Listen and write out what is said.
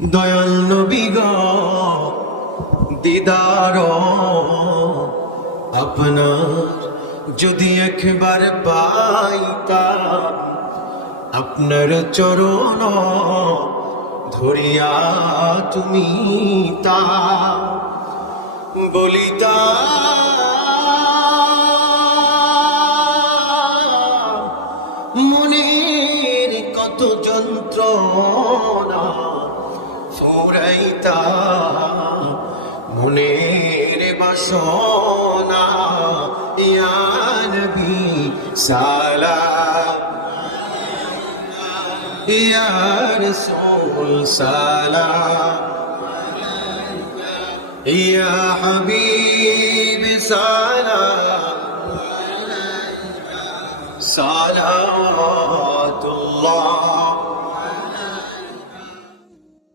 দয়াল নবী গো, দিদার আপনার যদি একবার পাইতাম আপনার চরণ ধরিয়া তুমি তা বলিতা মনের কত যন্ত্রণা ফুরাইতা মনের বাসনা ইয়া নবী সালাম। ইয়া রাসূল সালাম। ইয়া হাবিব সালাম। সালাম